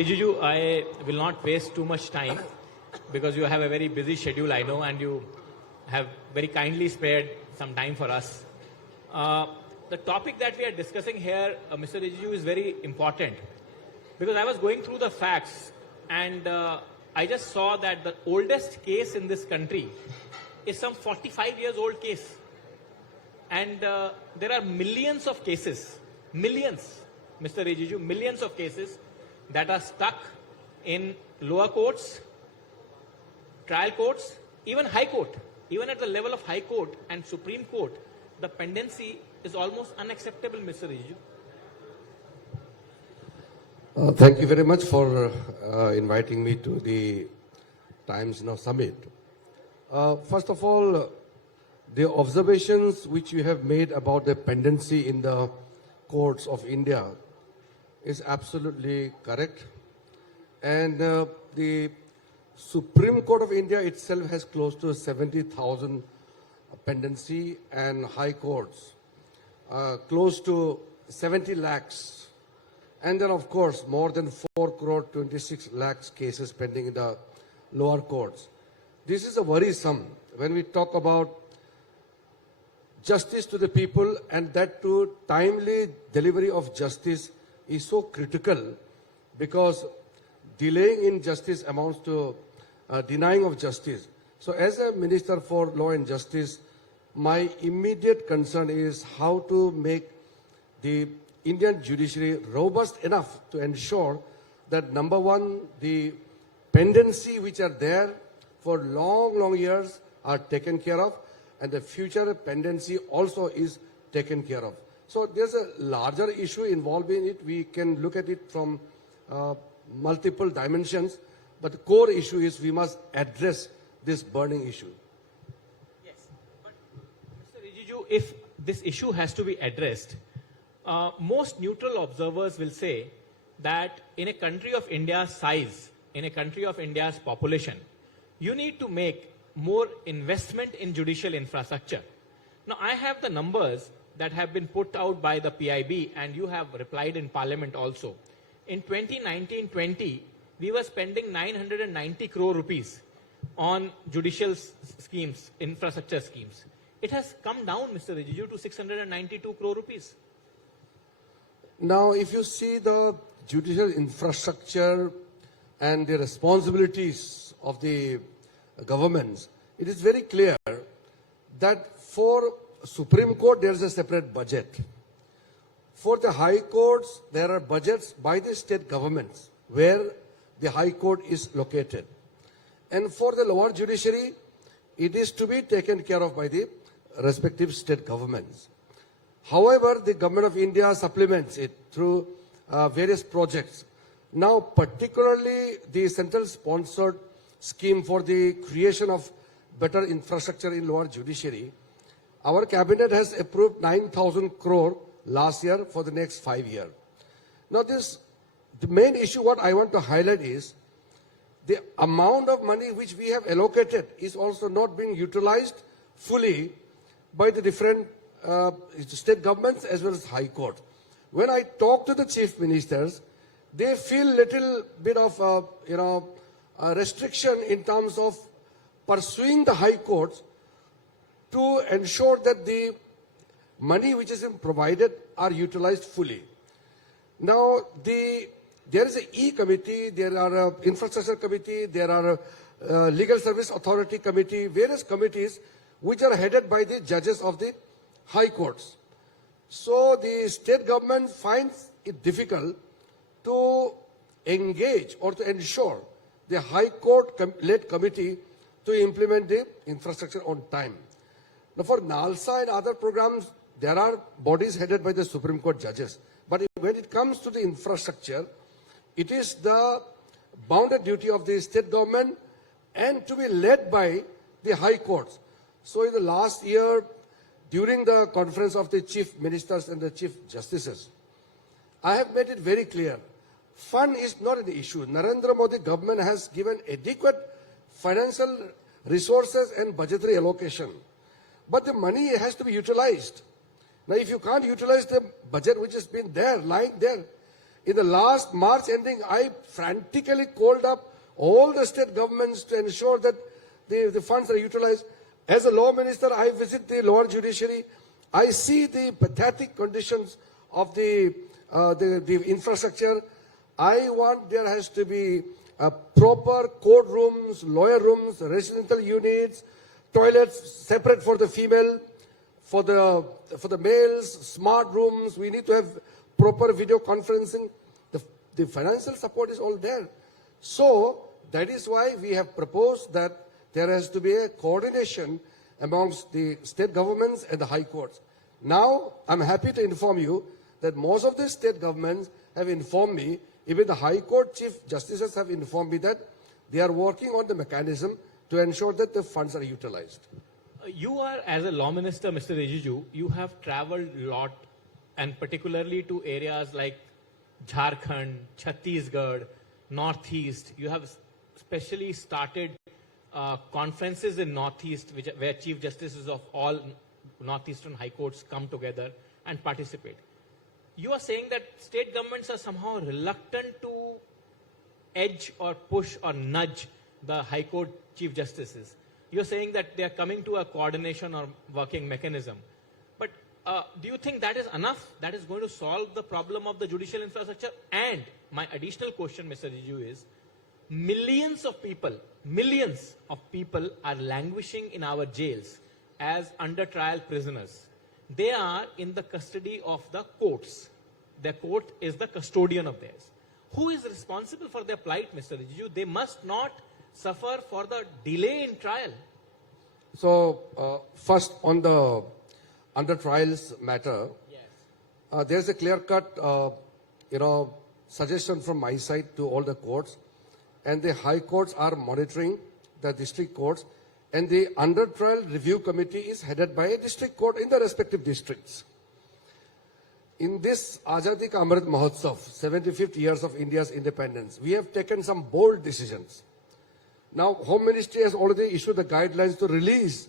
Rijiju, I will not waste too much time because you have a very busy schedule, I know, and you have very kindly spared some time for us. The topic that we are discussing here, Mr. Rijiju, is very important because I was going through the facts and I just saw that the oldest case in this country is some 45 years old case. And there are millions of cases, millions, Mr. Rijiju, millions of cases that are stuck in lower courts, trial courts, even high court. Even at the level of high court and Supreme Court, the pendency is almost unacceptable, Mr. Rijiju. Thank you very much for inviting me to the Times Now Summit. First of all, the observations which you have made about the pendency in the courts of India is absolutely correct. And the Supreme Court of India itself has close to 70,000 pendency, and high courts close to 70 lakhs. And then, of course, more than 4 crore 26 lakhs cases pending in the lower courts. This is a worrisome when we talk about justice to the people, and that too timely delivery of justice is so critical, because delaying in justice amounts to denying of justice. So as a Minister for Law and Justice, my immediate concern is how to make the Indian judiciary robust enough to ensure that, number one, the pendency which are there for long years are taken care of, and the future pendency also is taken care of. So there's a larger issue involved in it. We can look at it from multiple dimensions, but the core issue is we must address this burning issue. Yes, but Mr. Rijiju, if this issue has to be addressed, most neutral observers will say that in a country of India's size, in a country of India's population, you need to make more investment in judicial infrastructure. Now, I have the numbers that have been put out by the PIB, and you have replied in Parliament also. In 2019-20, we were spending 990 crore rupees on judicial schemes, infrastructure schemes. It has come down, Mr. Rijiju, to 692 crore rupees. Now, if you see the judicial infrastructure and the responsibilities of the governments, it is very clear that for Supreme Court there is a separate budget. For the High Courts, there are budgets by the state governments where the High Court is located. And for the lower judiciary, it is to be taken care of by the respective state governments. However, the Government of India supplements it through various projects. Now, particularly the central-sponsored scheme for the creation of better infrastructure in lower judiciary, our cabinet has approved 9,000 crore last year for the next 5 years. Now, the main issue what I want to highlight is the amount of money which we have allocated is also not being utilized fully by the different state governments as well as High Court. When I talk to the chief ministers, they feel little bit of a restriction in terms of pursuing the High Courts to ensure that the money which is provided are utilized fully. Now, there is an E-committee, there are an infrastructure committee, there are a legal service authority committee, various committees which are headed by the judges of the High Courts. So the state government finds it difficult to engage or to ensure the High Court-led committee to implement the infrastructure on time. Now, for NALSA and other programs, there are bodies headed by the Supreme Court judges. But when it comes to the infrastructure, it is the bounded duty of the state government and to be led by the High Courts. So in the last year, during the conference of the chief ministers and the chief justices, I have made it very clear. Fund is not an issue. Narendra Modi government has given adequate financial resources and budgetary allocation. But the money has to be utilized. Now, if you can't utilize the budget which has been there, lying there, In the last March ending, I frantically called up all the state governments to ensure that the funds are utilized. As a law minister, I visit the lower judiciary. I see the pathetic conditions of the infrastructure. I want there has to be proper courtrooms, lawyer rooms, residential units, toilets separate for the female, for the males, smart rooms. We need to have proper video conferencing. The financial support is all there. So that is why we have proposed that there has to be a coordination amongst the state governments and the high courts. Now, I'm happy to inform you that most of the state governments have informed me, even the High Court Chief Justices have informed me that they are working on the mechanism to ensure that the funds are utilized. You are, as a law minister, Mr. Rijiju, you have traveled a lot, and particularly to areas like Jharkhand, Chhattisgarh, Northeast. You have specially started conferences in Northeast, where Chief Justices of all Northeastern High Courts come together and participate. You are saying that state governments are somehow reluctant to edge or push or nudge the High Court Chief Justices. You're saying that they are coming to a coordination or working mechanism. But do you think that is enough? That is going to solve the problem of the judicial infrastructure? And my additional question, Mr. Rijiju, is millions of people are languishing in our jails as under trial prisoners. They are in the custody of the courts. The court is the custodian of theirs. Who is responsible for their plight, Mr. Rijiju? They must not suffer for the delay in trial. So, first on the under trials matter, Yes. there's a clear-cut, suggestion from my side to all the courts, and the high courts are monitoring the district courts, and the under trial review committee is headed by a district court in the respective districts. In this Azadi Ka Amrit Mahotsav, 75th years of India's independence, we have taken some bold decisions. Now, Home Ministry has already issued the guidelines to release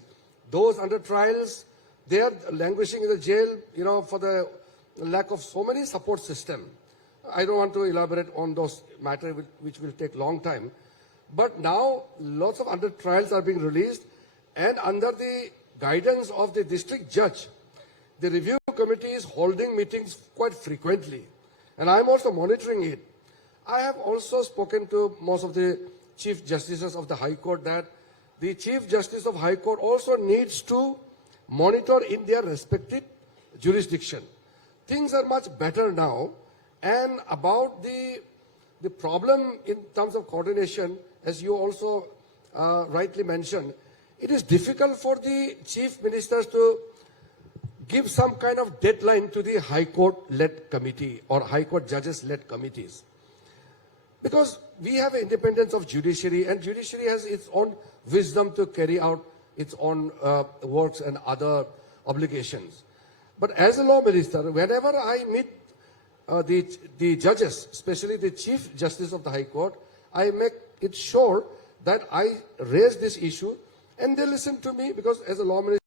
those under trials. They are languishing in the jail, for the lack of so many support system. I don't want to elaborate on those matters, which will take long time. But now, lots of under trials are being released, and under the guidance of the district judge, the review committee is holding meetings quite frequently, and I'm also monitoring it. I have also spoken to most of the Chief Justices of the High Court that the Chief Justice of High Court also needs to monitor in their respective jurisdiction. Things are much better now, and about the problem in terms of coordination, as you also rightly mentioned, it is difficult for the Chief Ministers to give some kind of deadline to the High Court-led committee or High Court judges-led committees. Because we have an independence of judiciary, and judiciary has its own wisdom to carry out its own works and other obligations. But as a law minister, whenever I meet the judges, especially the Chief Justice of the High Court, I make it sure that I raise this issue, and they listen to me, because as a law minister,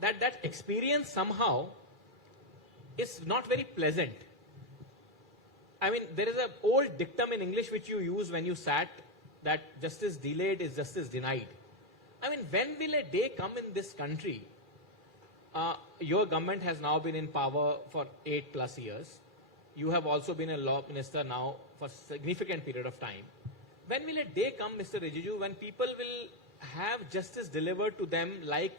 that experience somehow is not very pleasant. I mean, there is an old dictum in English which you use when you sat, that justice delayed is justice denied. I mean, when will a day come in this country? Your government has now been in power for 8+ years. You have also been a law minister now for a significant period of time. When will a day come, Mr. Rijiju, when people will have justice delivered to them like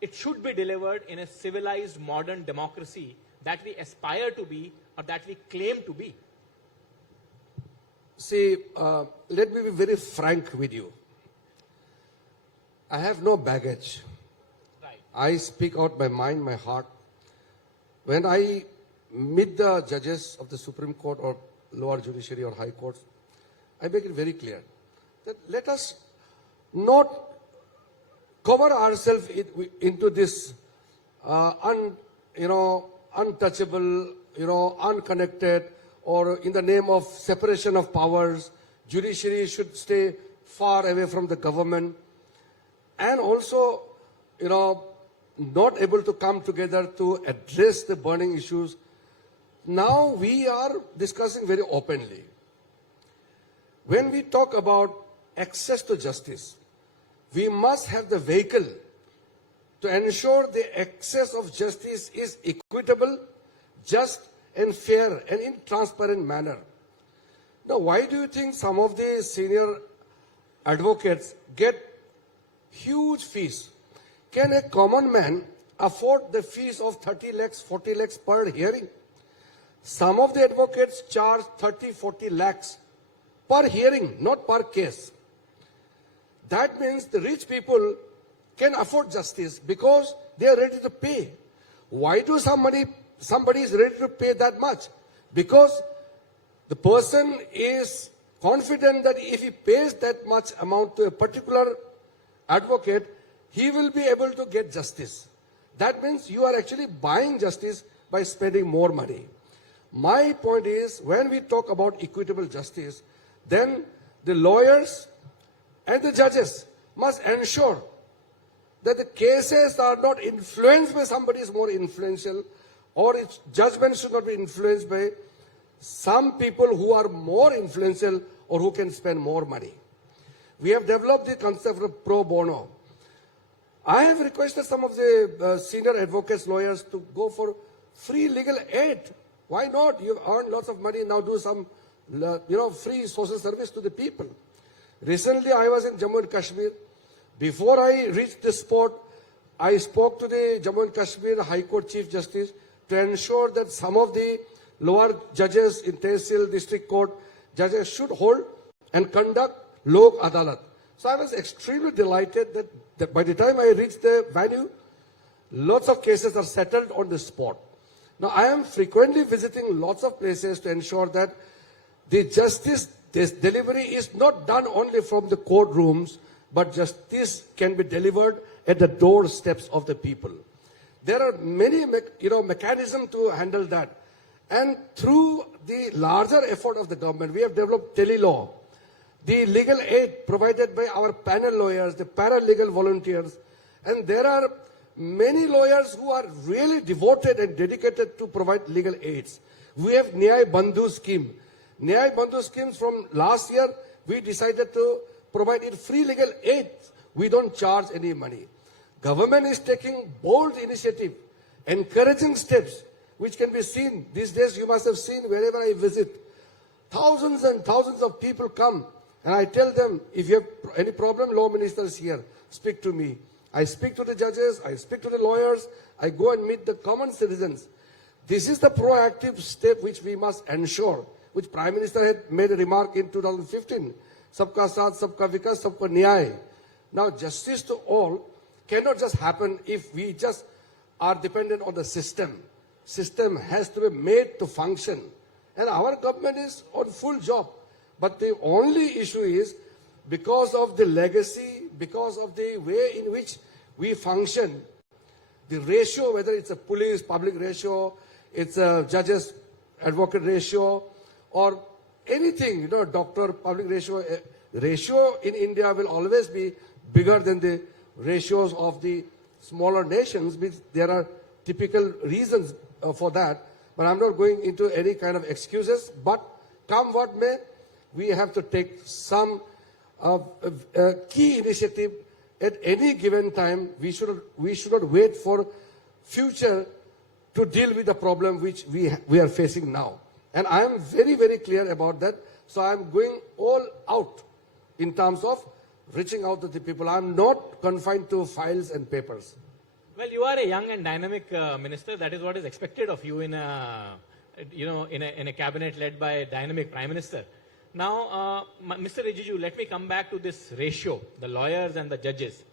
it should be delivered in a civilized modern democracy that we aspire to be or that we claim to be? See, let me be very frank with you. I have no baggage. Right. I speak out my mind, my heart. When I meet the judges of the Supreme Court or lower judiciary or high courts, I make it very clear that let us not cover ourselves into this untouchable, unconnected, or in the name of separation of powers, judiciary should stay far away from the government, and also, not able to come together to address the burning issues. Now we are discussing very openly. When we talk about access to justice, we must have the vehicle to ensure the access of justice is equitable, just and fair and in transparent manner. Now, why do you think some of the senior advocates get huge fees? Can a common man afford the fees of 30 lakhs, 40 lakhs per hearing? Some of the advocates charge 30, 40 lakhs per hearing, not per case. That means the rich people can afford justice because they are ready to pay. Why do somebody is ready to pay that much? Because the person is confident that if he pays that much amount to a particular advocate, he will be able to get justice. That means you are actually buying justice by spending more money. My point is, when we talk about equitable justice, then the lawyers and the judges must ensure that the cases are not influenced by somebody who is more influential, or its judgment should not be influenced by some people who are more influential or who can spend more money. We have developed the concept of pro bono. I have requested some of the senior advocates, lawyers to go for free legal aid. Why not? You've earned lots of money, now do some free social service to the people. Recently, I was in Jammu and Kashmir. Before I reached this spot, I spoke to the Jammu and Kashmir High Court Chief Justice to ensure that some of the lower judges in Tehsil District Court, judges should hold and conduct Lok Adalat. So I was extremely delighted that by the time I reached the venue, lots of cases are settled on the spot. Now, I am frequently visiting lots of places to ensure that the justice delivery is not done only from the courtrooms, but justice can be delivered at the doorsteps of the people. There are many mechanisms to handle that. And through the larger effort of the government, we have developed telelaw, the legal aid provided by our panel lawyers, the paralegal volunteers, and there are many lawyers who are really devoted and dedicated to provide legal aids. We have Nyay Bandhu scheme. Nyay Bandhu schemes from last year, we decided to provide it free legal aid. We don't charge any money. Government is taking bold initiative, encouraging steps, which can be seen. These days, you must have seen wherever I visit. Thousands and thousands of people come, and I tell them, if you have any problem, law minister is here, speak to me. I speak to the judges, I speak to the lawyers, I go and meet the common citizens. This is the proactive step which we must ensure, which Prime Minister had made a remark in 2015. Sabka Saath, Sabka Vikas, Sabka Nyay. Now, justice to all cannot just happen if we just are dependent on the system. System has to be made to function. And our government is on full job. But the only issue is, because of the legacy, because of the way in which we function, the ratio, whether it's a police public ratio, it's a judges advocate ratio, or anything, doctor public ratio, ratio in India will always be bigger than the ratios of the smaller nations. There are typical reasons for that, but I'm not going into any kind of excuses. But come what may, we have to take some key initiative at any given time. We should not wait for future to deal with the problem which we are facing now. And I am very, very clear about that. So I am going all out in terms of reaching out to the people. I am not confined to files and papers. Well, you are a young and dynamic minister. That is what is expected of you in a cabinet led by a dynamic prime minister. Now, Mr. Rijiju, let me come back to this ratio, the lawyers and the judges.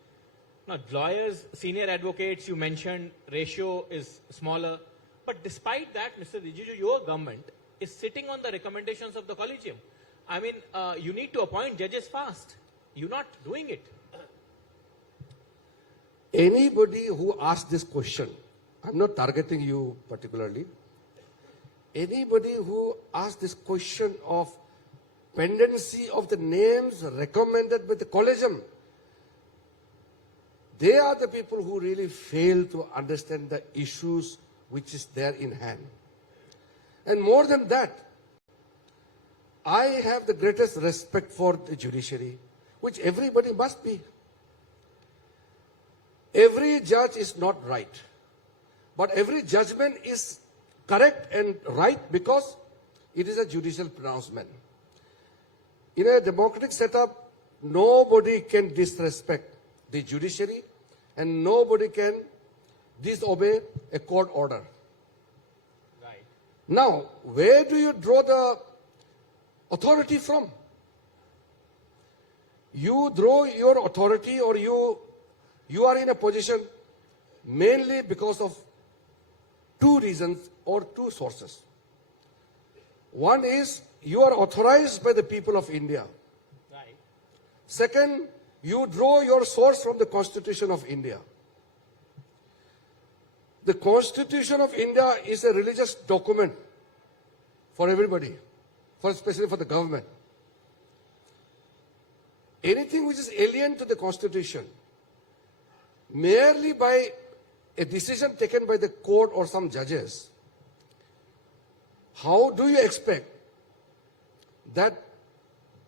Now, lawyers, senior advocates, you mentioned ratio is smaller. But despite that, Mr. Rijiju, your government is sitting on the recommendations of the collegium. I mean, you need to appoint judges fast. You're not doing it. Anybody who asks this question, I'm not targeting you particularly, anybody who asks this question of pendency of the names recommended by the collegium, they are the people who really fail to understand the issues which is there in hand. And more than that, I have the greatest respect for the judiciary, which everybody must be. Every judge is not right, but every judgment is correct and right because it is a judicial pronouncement. In a democratic setup, nobody can disrespect the judiciary and nobody can disobey a court order. Right. Now, where do you draw the authority from? You draw your authority, or you are in a position mainly because of two reasons or two sources. One is you are authorized by the people of India. Right. Second, you draw your source from the Constitution of India. The Constitution of India is a religious document for everybody, especially for the government. Anything which is alien to the Constitution, merely by a decision taken by the court or some judges, how do you expect that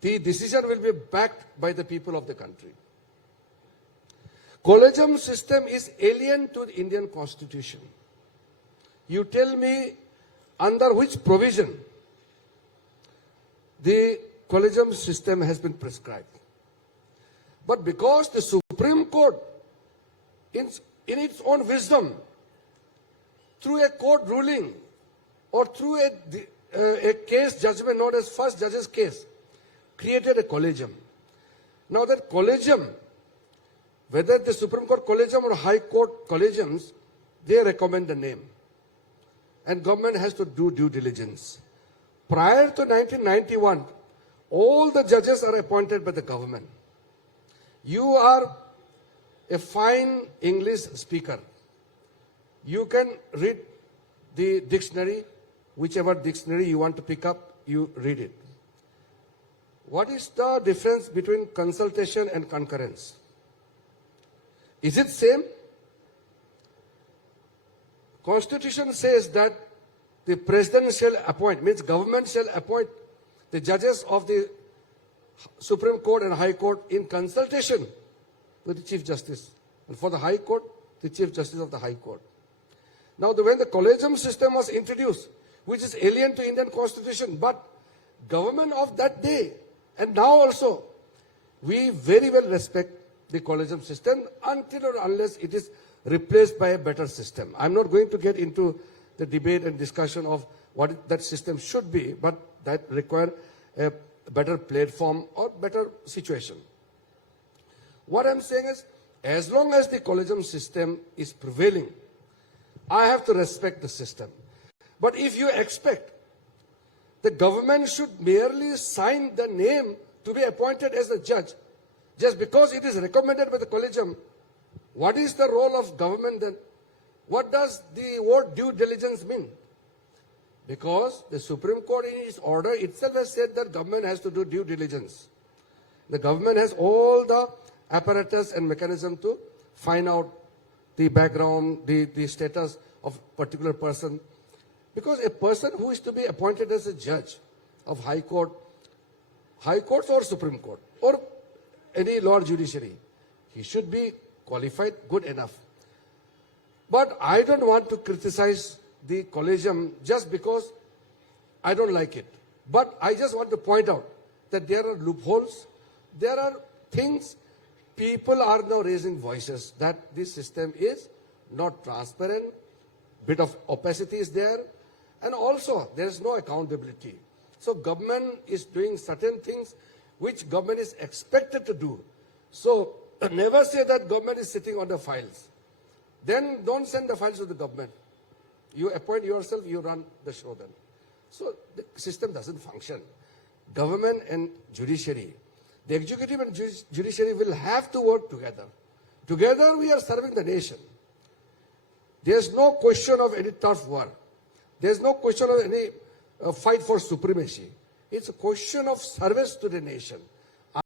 the decision will be backed by the people of the country? Collegium system is alien to the Indian Constitution. You tell me under which provision the collegium system has been prescribed. But because the Supreme Court, in its own wisdom, through a court ruling or through a case judgment known as first judge's case, created a collegium. Now that collegium, whether the Supreme Court collegium or High Court collegiums, they recommend the name. And government has to do due diligence. Prior to 1991, all the judges are appointed by the government. You are a fine English speaker. You can read the dictionary, whichever dictionary you want to pick up, you read it. What is the difference between consultation and concurrence? Is it same? Constitution says that the president shall appoint, means government shall appoint the judges of the Supreme Court and High Court in consultation with the Chief Justice. And for the High Court, the Chief Justice of the High Court. Now, when the collegium system was introduced, which is alien to Indian Constitution, but government of that day and now also, we very well respect the collegium system until or unless it is replaced by a better system. I'm not going to get into the debate and discussion of what that system should be, but that require a better platform or better situation. What I'm saying is, as long as the collegium system is prevailing, I have to respect the system. But if you expect the government should merely sign the name to be appointed as a judge, just because it is recommended by the collegium, what is the role of government then? What does the word due diligence mean? Because the Supreme Court in its order itself has said that government has to do due diligence. The government has all the apparatus and mechanism to find out the background, the status of a particular person. Because a person who is to be appointed as a judge of High Court or Supreme Court, or any law judiciary, he should be qualified good enough. But I don't want to criticize the collegium just because I don't like it. But I just want to point out that there are loopholes, there are things, people are now raising voices that this system is not transparent, bit of opacity is there, and also there is no accountability. So government is doing certain things which government is expected to do. So never say that government is sitting on the files. Then don't send the files to the government. You appoint yourself, you run the show then. So the system doesn't function. Government and judiciary, the executive and judiciary will have to work together. Together we are serving the nation. There's no question of any turf war. There's no question of any fight for supremacy. It's a question of service to the nation.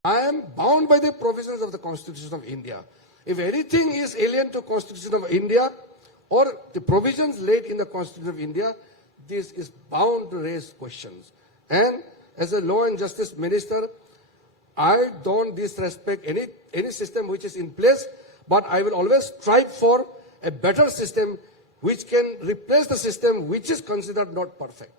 I am bound by the provisions of the Constitution of India. If anything is alien to Constitution of India or the provisions laid in the Constitution of India, this is bound to raise questions. And as a law and justice minister, I don't disrespect any system which is in place, but I will always strive for a better system which can replace the system which is considered not perfect.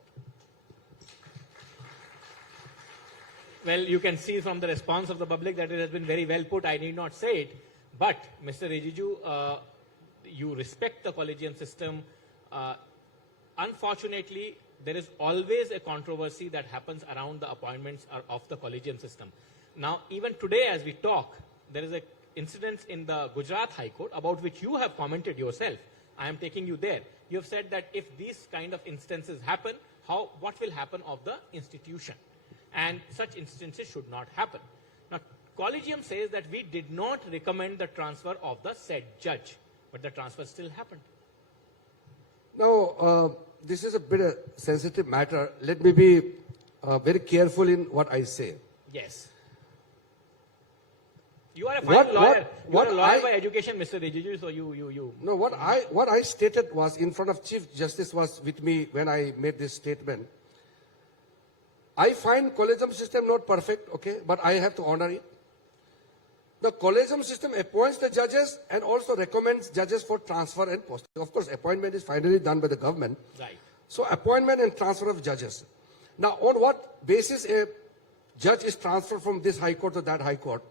Well, you can see from the response of the public that it has been very well put. I need not say it. But, Mr. Rijiju, you respect the collegium system. Unfortunately, there is always a controversy that happens around the appointments of the collegium system. Now, even today as we talk, there is an incident in the Gujarat High Court about which you have commented yourself. I am taking you there. You have said that if these kind of instances happen, what will happen of the institution? And such instances should not happen. Now, Collegium says that we did not recommend the transfer of the said judge, but the transfer still happened. Now, this is a bit a sensitive matter. Let me be very careful in what I say. Yes. You are a fine lawyer. You are a lawyer by education, Mr. Rijiju, so you. No, what I stated was in front of Chief Justice was with me when I made this statement. I find collegium system not perfect, okay, but I have to honor it. The collegium system appoints the judges and also recommends judges for transfer and posting. Of course, appointment is finally done by the government. Right. So appointment and transfer of judges. Now, on what basis a judge is transferred from this high court to that high court,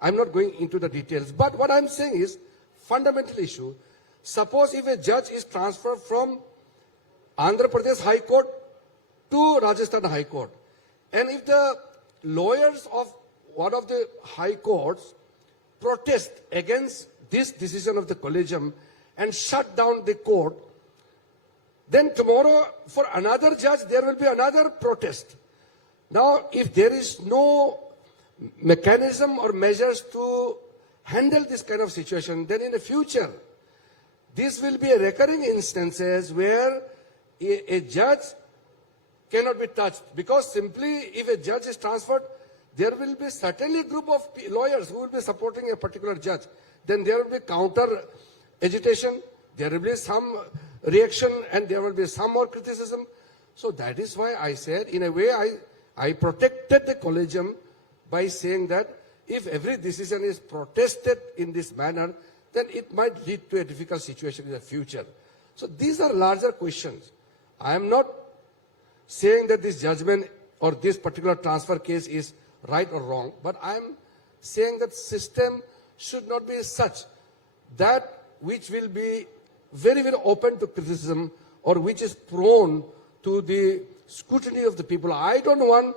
I'm not going into the details. But what I'm saying is, fundamental issue, suppose if a judge is transferred from Andhra Pradesh High Court to Rajasthan High Court, and if the lawyers of one of the high courts protest against this decision of the collegium and shut down the court, then tomorrow for another judge there will be another protest. Now, if there is no mechanism or measures to handle this kind of situation, then in the future, this will be a recurring instances where a judge cannot be touched, because simply if a judge is transferred, there will be certainly a group of lawyers who will be supporting a particular judge. Then there will be counter agitation, there will be some reaction, and there will be some more criticism. So that is why I said, in a way, I protected the collegium by saying that if every decision is protested in this manner, then it might lead to a difficult situation in the future. So these are larger questions. I am not saying that this judgment or this particular transfer case is right or wrong, but I am saying that system should not be such that which will be very, very open to criticism or which is prone to the scrutiny of the people. I don't want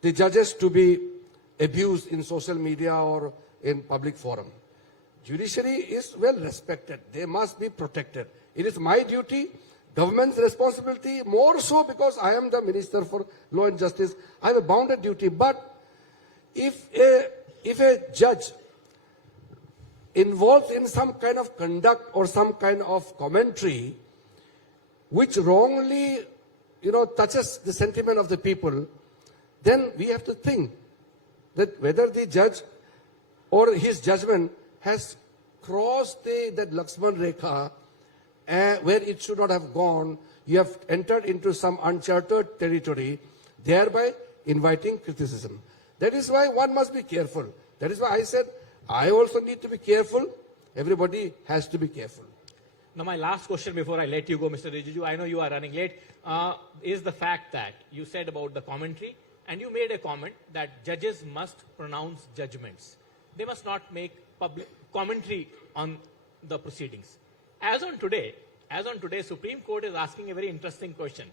the judges to be abused in social media or in public forum. Judiciary is well respected. They must be protected. It is my duty, government's responsibility, more so because I am the Minister for Law and Justice. I have a bounded duty. But if a judge involved in some kind of conduct or some kind of commentary which wrongly, touches the sentiment of the people, then we have to think that whether the judge or his judgment has crossed that Lakshman Rekha where it should not have gone. You have entered into some uncharted territory, thereby inviting criticism. That is why one must be careful. That is why I said, I also need to be careful. Everybody has to be careful. Now, my last question before I let you go, Mr. Rijiju, I know you are running late, is the fact that you said about the commentary, and you made a comment that judges must pronounce judgments. They must not make public commentary on the proceedings. As on today, Supreme Court is asking a very interesting question.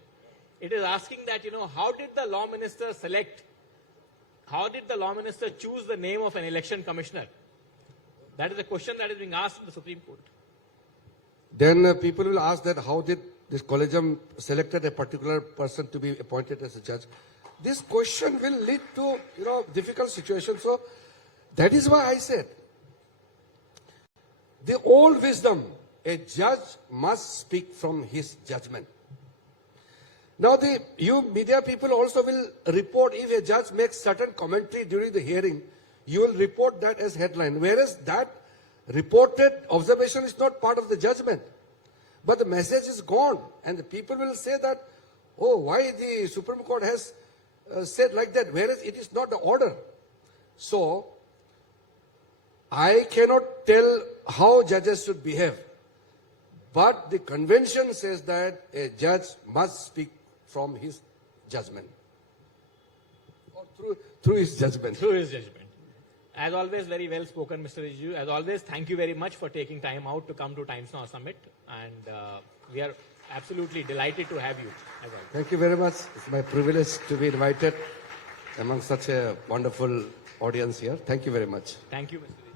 It is asking that, how did the law minister choose the name of an election commissioner? That is a question that is being asked in the Supreme Court. Then people will ask that how did this collegium selected a particular person to be appointed as a judge? This question will lead to, difficult situations. So that is why I said, the old wisdom, a judge must speak from his judgment. Now you media people also will report if a judge makes certain commentary during the hearing, you will report that as headline. Whereas that reported observation is not part of the judgment. But the message is gone. And the people will say that, oh, why the Supreme Court has said like that, whereas it is not the order. So, I cannot tell how judges should behave. But the convention says that a judge must speak from his judgment. Or through his judgment. Through his judgment. As always, very well spoken, Mr. Rijiju. As always, thank you very much for taking time out to come to Times Now Summit. And we are absolutely delighted to have you. As always. Thank you very much. It's my privilege to be invited among such a wonderful audience here. Thank you very much. Thank you, Mr. Rijiju.